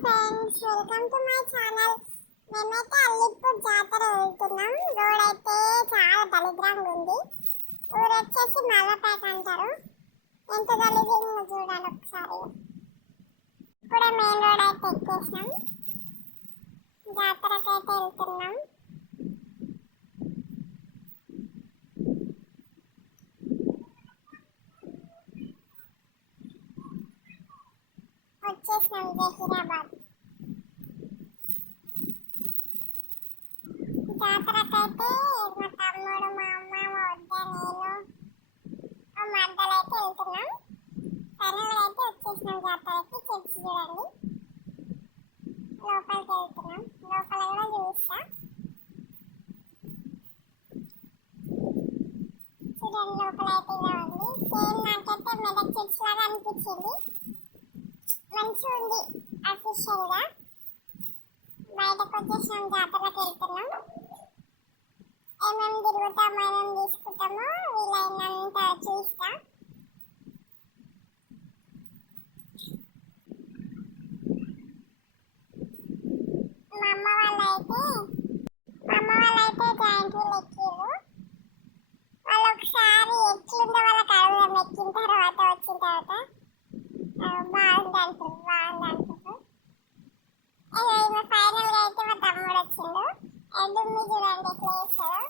Friends, welcome to my channel. మేమైతే అల్లిపూర్ జాతర వెళ్తున్నాం. రోడ్ అయితే చాలా దరిద్రంగా ఉంది. ఊరు వచ్చేసి మల్లపేట అంటారు. ఎంత గలీజంగా చూడాలి ఒకసారి. ఇప్పుడే మెయిన్ రోడ్ అయితే ఎక్కేసినాం. జాతరకి అయితే వెళ్తున్నాం. వచ్చేసినాం జహీరాబాద్. జాతరకైతే మా తమ్ముడు, మా అమ్మ, మా వద్ద, నేను, మా మద్దలు అయితే వెళ్తున్నాం. ఫైనల్గా అయితే వచ్చేసినాం జాతరకి. చర్చి చూడండి, లోపలికి వెళ్తున్నాం. లోపల కూడా చూస్తా. చూడండి లోపల అయితే ఇలా ఉంది. సేమ్ నాకైతే మెదక్ చర్చ్ లాగా అనిపించింది. మంచిగా ఉంది అఫీషియల్గా. బయటకు వచ్చేసినాం, జాతరకి వెళ్తున్నాం. ఏమేమి తిరుగుతామో ఏమేమి తీసుకుంటామో వీలైనంత చూస్తా. మా అమ్మ వాళ్ళైతే జాయింట్ వీల్ ఎక్కిర్రు. వాళ్ళు ఒకసారి ఎట్లుందో వాళ్ళకి అడుగుదాం. ఎక్కిన తర్వాత వచ్చిన తర్వాత బాగుంది అంటారు. ఫైనల్గా అయితే మా తమ్ముడు వచ్చిండు. డుమ్మి చూడండి ఎట్లా వేస్తాడో.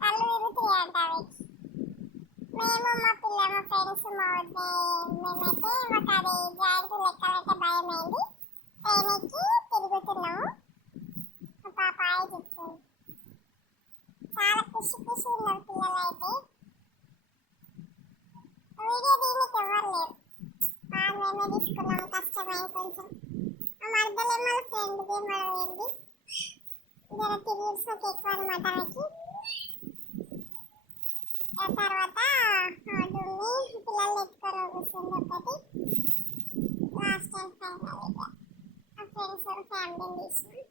కళ్ళు తిరుగుతాయి అంట అవికి. మేము మా ఫ్రెండ్స్ మా వద్ద మేమైతే మాకు అది జాయింట్ లెక్కలైతే భయమైంది. ట్రైన్ ఎక్కి తిరుగుతున్నాము. మా పాప చెప్తుంది. చాలా ఖుషి ఉన్నారు పిల్లలు అయితే. వీడియో దీనికి ఎవరు లేరు. మేమే తీసుకున్నాం. కష్టమైంది కొంచెం. మా మధ్యలో ఫ్రెండ్ పోయింది. జర తిరిగిసోకి ఎక్కువ అనమాట ఆమెకి. తర్వాత డుమ్మి పిల్లలు ఎత్తుకొని కూర్చుంది ఒకటి. లాస్ట్ టైం ఫైనల్ ఇక మా ఫ్రెండ్స్ ఫ్యామిలీని తీసినాం.